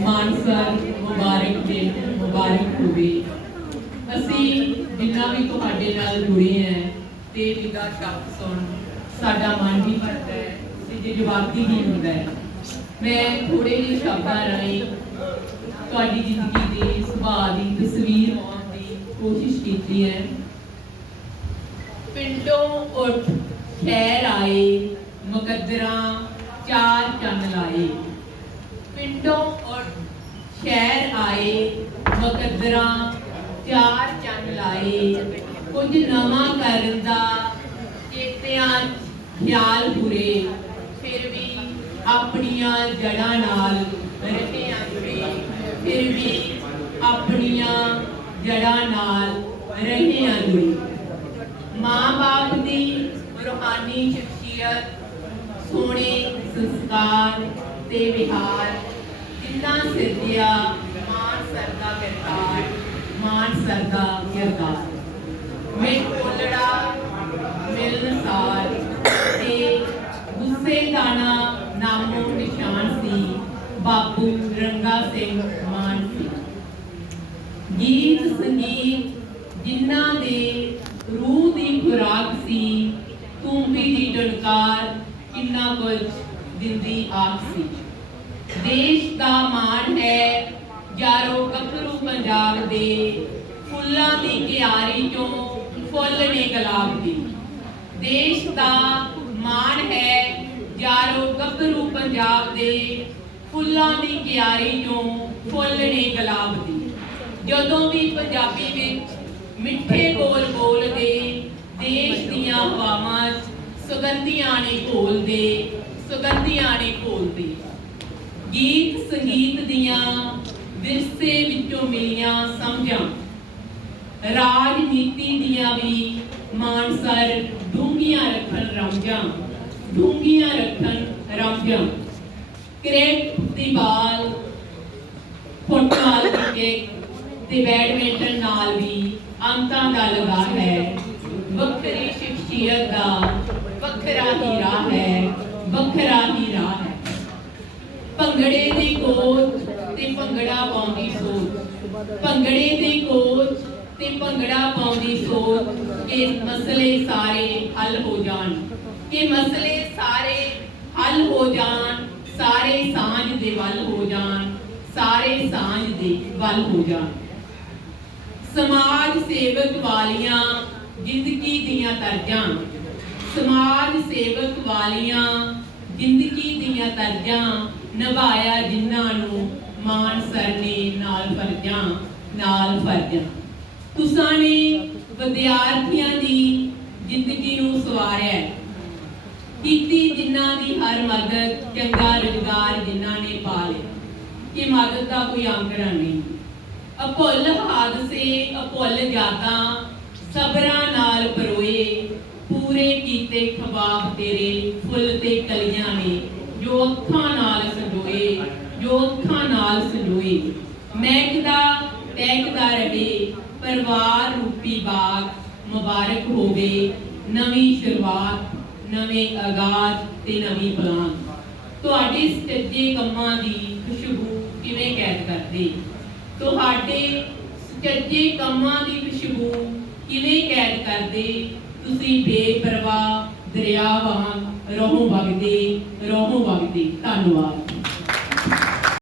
ਮਾਨਸਰ ਮੁਬਾਰਕ ਦਿਨ ਮੁਬਾਰਕ ਹੋਵੇ। ਅਸੀਂ ਜਿੰਨਾ ਵੀ ਤੁਹਾਡੇ ਨਾਲ ਜੁੜੇ ਹੈ, ਤੇ ਵਿਦਾ ਸ਼ਬਦ ਸੁਣ, ਸਾਡਾ ਮਨ ਵੀ ਭਰਦਾ ਹੈ, ਤੇ ਜਜ਼ਬਾਤੀ ਵੀ ਹੁੰਦਾ ਹੈ। ਮੈਂ ਥੋੜੇ ਜਿਹੇ ਸ਼ਬਦਾਂ ਰਾਹੀਂ ਤੁਹਾਡੀ ਜ਼ਿੰਦਗੀ ਦੇ ਸੁਭਾਅ ਦੀ ਤਸਵੀਰ ਆਉਣ ਦੀ ਕੋਸ਼ਿਸ਼ ਕੀਤੀ ਹੈ। ਪਿੰਡੋਂ ਉੱਠ ਖੈਰ ਆਏ, ਮੁਕੱਦਰਾਂ ਚਾਰ ਚੰਨ ਲਾਏ ਪਿੰਡੋਂ ਉੱਠ ਸ਼ਹਿਰ ਆਏ ਮੁਕੱਦਰਾਂ ਚਾਰ ਚੰਨ ਲਾਏ, ਕੁਝ ਨਵਾਂ ਕਰਨ ਦਾ ਚੇਤਿਆਂ ਖਿਆਲ ਪੂਰੇ, ਫਿਰ ਵੀ ਆਪਣੀਆਂ ਜੜਾਂ ਨਾਲ ਰਹੇ ਜੁੜੇ ਫਿਰ ਵੀ ਆਪਣੀਆਂ ਜੜਾਂ ਨਾਲ ਰਹੇ ਜੁੜੇ ਮਾਂ-ਬਾਪ ਦੀ ਰੂਹਾਨੀ ਸ਼ਖਸੀਅਤ, ਸੋਹਣੇ ਸੰਸਕਾਰ ਤੇ ਵਿਹਾਰ ਜਿੰਨਾ ਸਿਰਜਿਆ ਮਾਨ ਸਰਦਾ ਕਰਤਾਰ ਮਾਨ ਸਰਦਾ ਕਿਰਦਾਰ। ਮੈਂ ਕੋਲੜਾ ਮਿਲਨਸਾਰ ਤੇ ਗੁੱਸੇ ਦਾਣਾ ਨਾਮੋ ਨਿਸ਼ਾਨ ਸੀ, ਬਾਪੂ ਰੰਗਾ ਸਿੰਘ ਮਾਨ ਸੀ। ਗੀਤ ਸੰਗੀਤ ਜਿਨ੍ਹਾਂ ਦੇ ਰੂਹ ਦੀ ਖੁਰਾਕ ਸੀ ਤੂੰਬੀ ਦੀ ਡਣਕਾਰ ਕਿੰਨਾ ਕੁਝ ਦਿੰਦੀ ਆਖ ਸੀ। ਦੇਸ਼ ਦਾ ਮਾਣ ਹੈ, ਯਾਰੋ ਗੱਭਰੂ ਪੰਜਾਬ ਦੇ। ਫੁੱਲਾਂ ਦੀ ਕਿਆਰੀ ਚੋਂ ਫੁੱਲ ਨੇ ਗੁਲਾਬ ਦੇ। ਦੇਸ਼ ਦਾ ਮਾਣ ਹੈ, ਯਾਰੋ ਗੱਭਰੂ ਪੰਜਾਬ ਦੇ। ਫੁੱਲਾਂ ਦੀ ਕਿਆਰੀ ਚੋਂ ਫੁੱਲ ਨੇ ਗੁਲਾਬ ਦੇ। ਜਦੋਂ ਵੀ ਪੰਜਾਬੀ ਵਿੱਚ ਮਿੱਠੇ ਬੋਲ ਬੋਲਦੇ, ਦੇਸ਼ ਦੀਆਂ ਹਵਾਵਾਂ ਸੁਗੰਧੀਆਂ ਨੇ ਘੋਲਦੇ, ਸੁਗੰਧੀਆਂ ਨੇ ਘੋਲਦੇ। ਗੀਤ ਸੰਗੀਤ ਦੀਆਂ ਵਿਰਸੇ ਵਿੱਚੋਂ ਮਿਲੀਆਂ ਸਮਝਾਂ। ਰਾਜਨੀਤੀ ਦੀਆਂ ਵੀ ਮਾਨਸਰ ਡੂੰਘੀਆਂ ਰੱਖਣ ਰਮਜਾਂ ਡੂੰਘੀਆਂ ਰੱਖਣ ਰਮਜਾਂ ਕ੍ਰਿਕਟ ਦੀ ਬਾਲ ਫੁੱਟਬਾਲ, ਕ੍ਰਿਕਟ ਤੇ ਬੈਡਮਿੰਟਨ ਨਾਲ ਵੀ ਅੰਤਾਂ ਦਾ ਲਗਾ ਹੈ। ਵੱਖਰੀ ਸ਼ਖਸੀਅਤ ਦਾ ਵੱਖਰਾ ਹੀ ਰਾਹ ਹੈ, ਵੱਖਰਾ ਹੀ ਭੰਗੜੇ ਦੀ ਕੋਚ ਤੇ ਭੰਗੜਾ ਪਾਉਂਦੀ ਸੋਚ। ਭੰਗੜੇ ਦੇ ਕੋਚ ਤੇ ਭੰਗੜਾ ਪਾਉਂਦੀ ਸੋਚ ਕਿ ਮਸਲੇ ਸਾਰੇ ਹੱਲ ਹੋ ਜਾਣ। ਕਿ ਮਸਲੇ ਸਾਰੇ ਹੱਲ ਹੋ ਜਾਣ, ਸਾਰੇ ਸਾਂਝ ਦੇ ਵੱਲ ਹੋ ਜਾਣ, ਸਾਰੇ ਸਾਂਝ ਦੇ ਵੱਲ ਹੋ ਜਾਣ। ਸਮਾਜ ਸੇਵਕ ਵਾਲੀਆਂ ਜ਼ਿੰਦਗੀ ਦੀਆਂ ਤਰਜਾਂ। ਸਮਾਜ ਸੇਵਕ ਵਾਲੀਆਂ ਜ਼ਿੰਦਗੀ ਦੀਆਂ ਤਰਜਾਂ ਨਿਭਾਇਆ ਜਿਨ੍ਹਾਂ ਨੂੰ ਮਾਨ ਸਰ ਨਾਲ ਫਰਜ਼ਾਂ ਨਾਲ ਫਰਜ਼ਾਂ। ਤੁਸਾਂ ਨੇ ਵਿਦਿਆਰਥੀਆਂ ਦੀ ਜ਼ਿੰਦਗੀ ਨੂੰ ਸਵਾਰਿਆ ਕੀਤੀ ਜਿਨ੍ਹਾਂ ਦੀ ਹਰ ਮਦਦ, ਚੰਗਾ ਰੁਜ਼ਗਾਰ ਜਿਨ੍ਹਾਂ ਨੇ ਪਾ ਲਿਆ। ਕਿ ਮਦਦ ਦਾ ਕੋਈ ਅੰਕੜਾ ਨਹੀਂ। ਅਭੁੱਲ ਹਾਦਸੇ, ਅਭੁੱਲ ਯਾਦਾਂ ਸਬਰਾਂ ਨਾਲ ਪਰੋਏ, ਪੂਰੇ ਕੀਤੇ ਖਵਾਬ ਤੇਰੇ ਫੁੱਲ ਤੇ ਕਲੀਆਂ ਨੇ, ਜੋ ਅੱਖਾਂ ਜੋ ਨਾਲ ਸੰਜੋਏ ਮਹਿਕਦਾ, ਤਹਿਕਦਾ ਰਹੇ, ਪਰਿਵਾਰ ਰੂਪੀ ਬਾਗ, ਮੁਬਾਰਕ ਹੋਵੇ, ਨਵੀਂ ਸ਼ੁਰੂਆਤ, ਨਵੇਂ ਆਗਾਜ਼ ਤੇ ਨਵੀਂ ਪਲਾਨ ਤੁਹਾਡੇ ਸੱਚੇ ਕੰਮਾਂ ਦੀ ਖੁਸ਼ਬੂ ਕਿਵੇਂ ਕੈਦ ਕਰਦੇ? ਤੁਹਾਡੇ ਸੱਚੇ ਕੰਮਾਂ ਦੀ ਖੁਸ਼ਬੂ ਕਿਵੇਂ ਕੈਦ ਕਰਦੇ? ਤੁਸੀਂ ਬੇਪਰਵਾਹ ਦਰਿਆ ਵਾਂਗ ਰਹੋ ਵਗਦੇ ਰਹੋ ਵਗਦੇ। ਧੰਨਵਾਦ।